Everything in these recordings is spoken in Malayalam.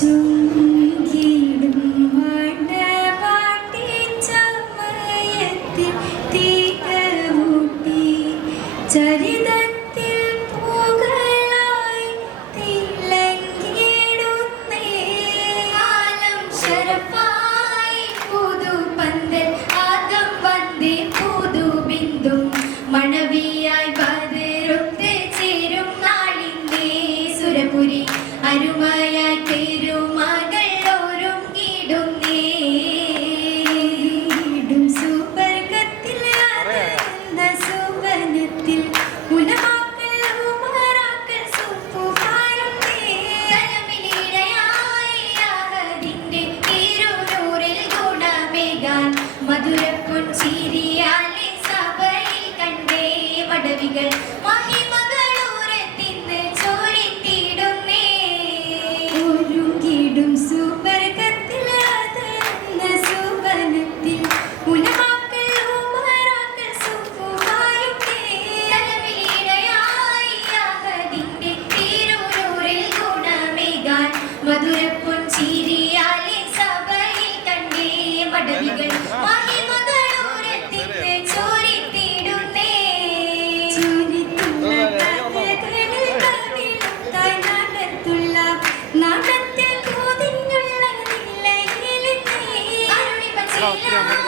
to weekend. 好吃的很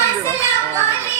നാരെയും മസലാമാലേ.